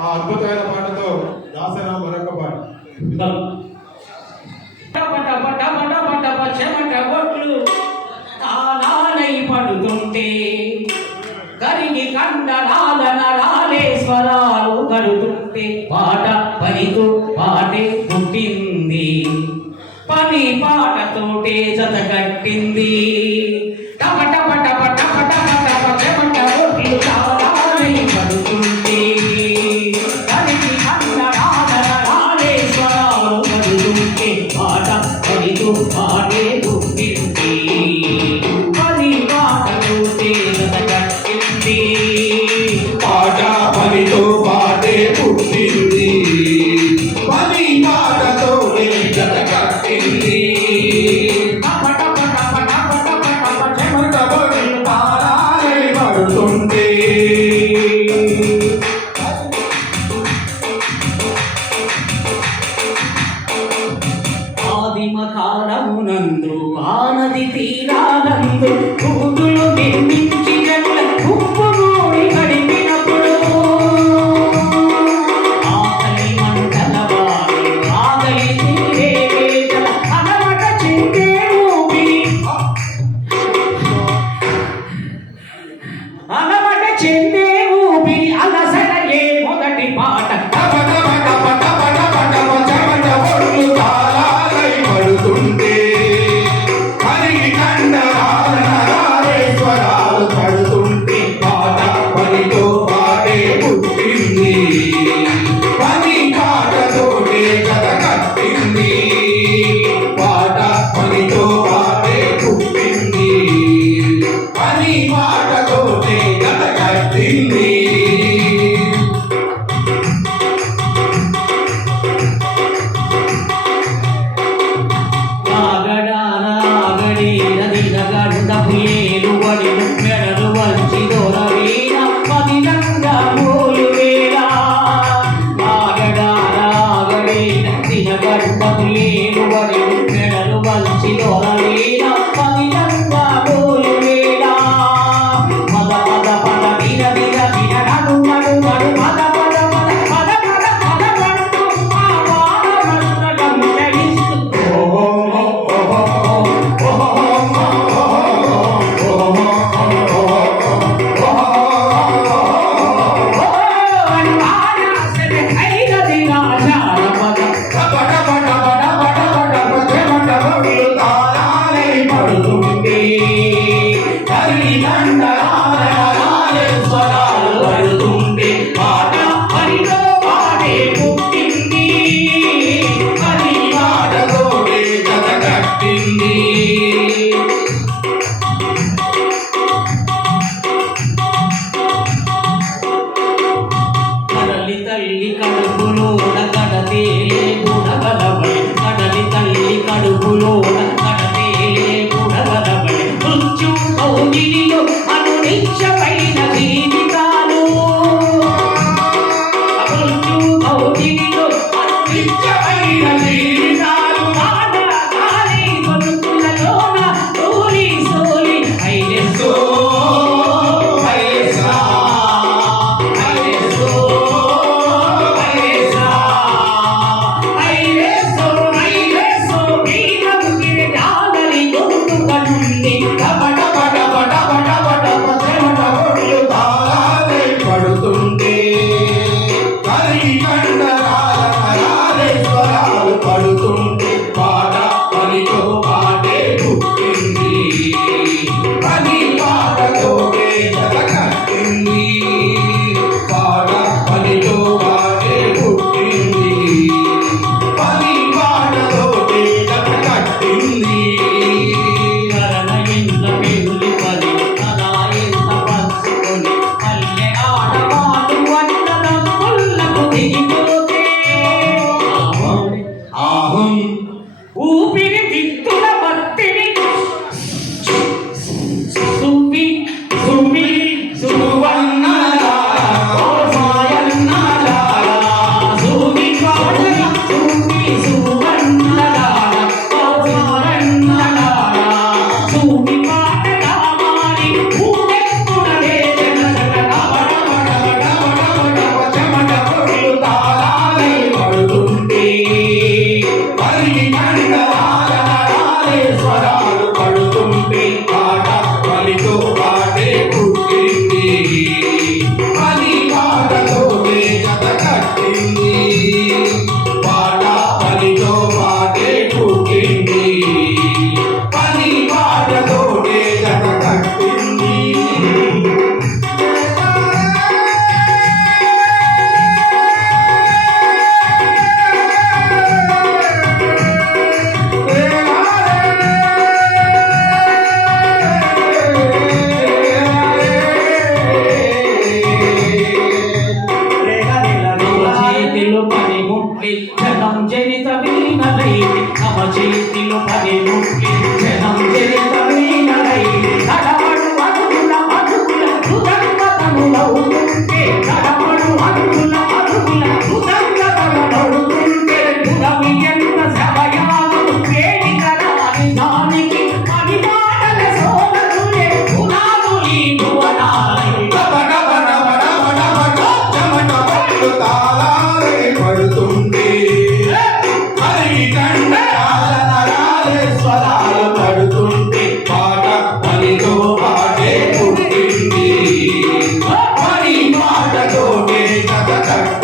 ఆ అద్భుతమైన పాటతో దాసన మరొక పాట. పడుతుంటే కరిగి కండరాల నరాలే స్వరాలు కడుతుంటే పాట పనితో పాటే పుట్టింది, పని పాటతోటే జత కట్టింది. టప టప టప టప టప టప చెమట ఒట్లు తారాలై పడుతుంటే కరిగి కండరాల నరాలే స్వరాలు కడుతుంటే పాట పనితో పాటే పుట్టింది, పని పాటతోటే జత కట్టింది. పాట పనితో పాటే పుట్టింది, పని పాటతోనే జత కట్టింది. చెమట బొట్లు తారాలై పడుతుంటే ఆదిమ కాలమునందు ఆనది తీరాలందు కూతులు నిర్మించి జట్ల ఉప్పుమూడి గడిపినప్పుడు ఆకలి మంటల వారి ఆకలి తీరే వేదల అలమట చెందే ఊపిరి, అలమట చెందే ఊపిరి అలసటయే మొదటి పాట. టప టప టప టప టప టప చెమట బొట్లు తారాలై పడుతుంటే కరిగి కండరాల నరాలే స్వరాలు పడుతుంటే పాట పనితో పాటే పుట్టింది, పని పాటతోటే జత కట్టింది. పాట పనితో పాటే పుట్టింది, పని పాటతోటే జత కట్టింది. నాగడానాగడి నదిన గంధపు ఏలువడి మెడలు వంచి దొరవీణ పదిలంగా మూలు వేళ. నాగడానాగడి నదిన గంధపు ఏలువడి మెడలు వంచి దొరవీణ పదిలంగా మూలు వేళ. పద పద పద విర విర విర నడు నడు నడు పద పద పద పద పద పద పడుతూ ఆ వానమస్తకం జయిస్తూ టప టప టప టప టప టప చెమట బొట్లు తారాలై పడుతుంటే కరిగి కండరాల నరాలే స్వరాలు పడుతుంటే పాట పనితో పాడే పుట్టింది, పని పాటతోటే జత కట్టింది. కడలి తల్లి కడుపులోన కడతేలే బుడగలబడి, కడలి తల్లి కడుపులోన కడతేలే బుడగలబడి, మృత్యు కౌగిలిలో అనునిత్యమైన జీవితాలు, మృత్యు కౌగిలిలో అనునిత్యమైన జీవితాలు, ఆడ గాలి బతుకులలోన తూలి సోలి ఐలెస్సో ఐలెస్సా ఐలెస్సో కట్టింది పాట పనితో పాటే పుట్టింది పని పాటతోటే జత కట్టింది చేతిలో పని ముట్టి జనం జనిత వీణలైతి తమ చేతిలో పని ముట్టి జనం జనిత వీణలైతి తడబడు అడుగుల అడుగుల తుదంగతములవుతుంటే తడబడు అడుగుల అడుగుల తుదంగతములవుతుంటే తుదమి ఎంత సమయాలు వేడికరాని దానికి పని మాటల సోదరులే పునాదులి భువనాలై తాళాలే పడుతుంటే హరి కండరాల నరాలే స్వరాలు పడుతుంటే పాట పనితో పాటే పుట్టింది పని పాటతోటే కథ కట్టింది